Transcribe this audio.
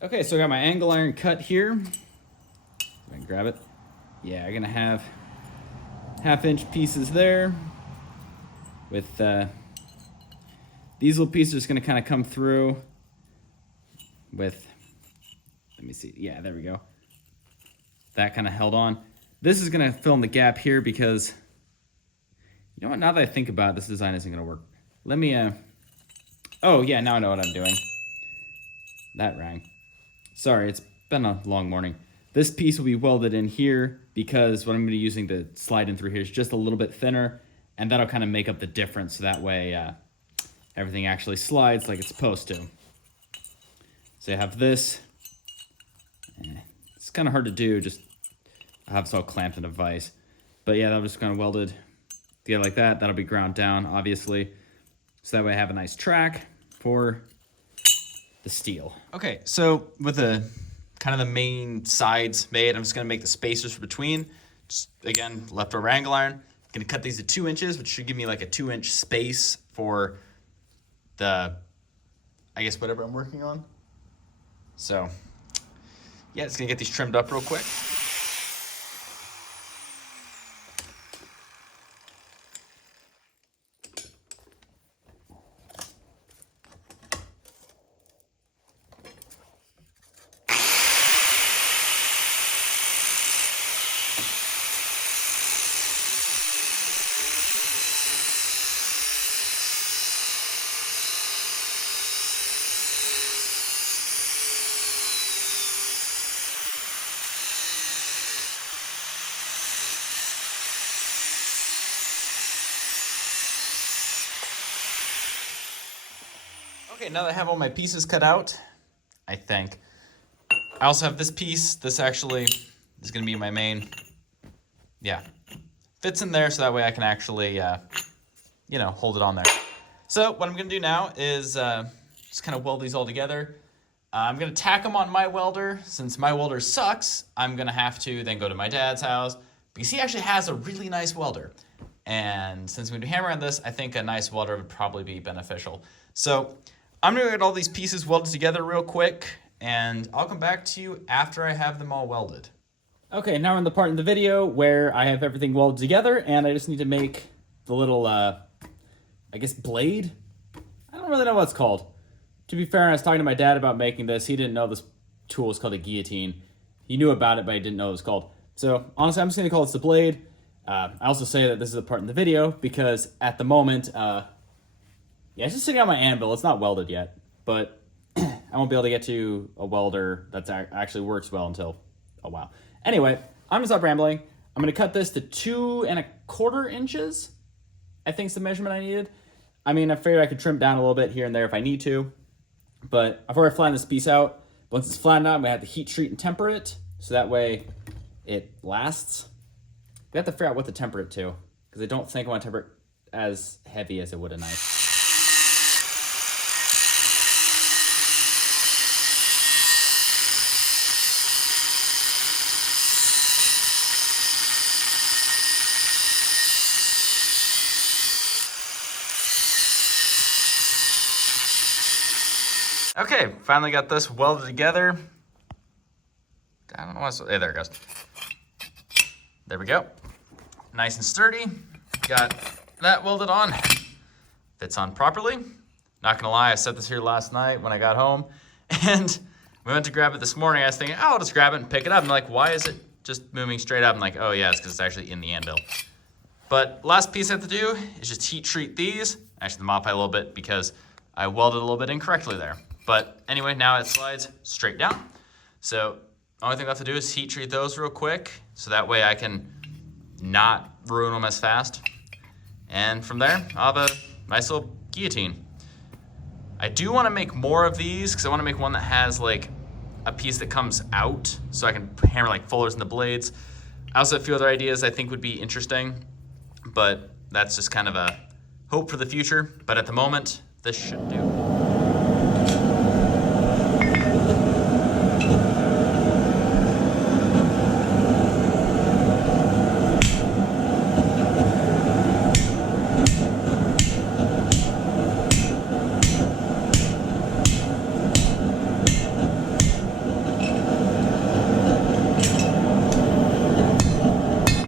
Okay, so I got my angle iron cut here. I can grab it. Yeah, I'm gonna have 1/2-inch pieces there. With these little pieces are just gonna kind of come through with, let me see, yeah, there we go. That kind of held on. This is gonna fill in the gap here because, you know what, now that I think about it, this design isn't gonna work. Let me, oh yeah, now I know what I'm doing. That rang. Sorry, it's been a long morning. This piece will be welded in here because what I'm going to be using to slide in through here is just a little bit thinner, and that'll kind of make up the difference, so that way everything actually slides like it's supposed to. So you have this. It's kind of hard to do, just I have it all clamped in a vise. But yeah, that'll just kind of welded together like that. That'll be ground down, obviously. So that way I have a nice track for the steel. Okay, so with the kind of the main sides made, I'm just gonna make the spacers between. Just again, leftover angle iron. I'm gonna cut these to 2 inches, which should give me like a 2-inch space for the, I guess, whatever I'm working on. So yeah, just gonna get these trimmed up real quick. Okay, now that I have all my pieces cut out, I think. I also have this piece. This actually is going to be my main. Yeah, fits in there so that way I can actually, you know, hold it on there. So what I'm going to do now is just kind of weld these all together. I'm going to tack them on my welder. Since my welder sucks, I'm going to have to then go to my dad's house because he actually has a really nice welder. And since we do hammer on this, I think a nice welder would probably be beneficial. So I'm going to get all these pieces welded together real quick, and I'll come back to you after I have them all welded. Okay, now we're in the part in the video where I have everything welded together, and I just need to make the little, I guess, blade? I don't really know what it's called. To be fair, I was talking to my dad about making this. He didn't know this tool was called a guillotine. He knew about it, but he didn't know what it was called. So, honestly, I'm just going to call this the blade. I also say that this is a part in the video because at the moment, yeah, it's just sitting on my anvil. It's not welded yet, but I won't be able to get to a welder that actually works well until a while. Anyway, I'm gonna stop rambling. I'm gonna cut this to 2 1/4 inches. I think is the measurement I needed. I mean, I figured I could trim it down a little bit here and there if I need to, but I've already flattened this piece out. Once it's flattened out, I'm gonna have to heat treat and temper it, so that way it lasts. We have to figure out what to temper it to, because I don't think I want to temper it as heavy as it would a knife. Okay, finally got this welded together. I don't know why. Hey, there it goes. There we go. Nice and sturdy. Got that welded on. Fits on properly. Not gonna lie, I set this here last night when I got home, and we went to grab it this morning. I was thinking, oh, I'll just grab it and pick it up. I'm like, why is it just moving straight up? I'm like, oh yeah, it's because it's actually in the anvil. But last piece I have to do is just heat treat these. Actually, the modify a little bit because I welded a little bit incorrectly there. But anyway, now it slides straight down. So Only thing I have to do is heat treat those real quick, so that way I can not ruin them as fast. And from there, I'll have a nice little guillotine. I do want to make more of these because I want to make one that has like a piece that comes out so I can hammer like fullers in the blades. I also have a few other ideas I think would be interesting, but that's just kind of a hope for the future. But at the moment, this should do.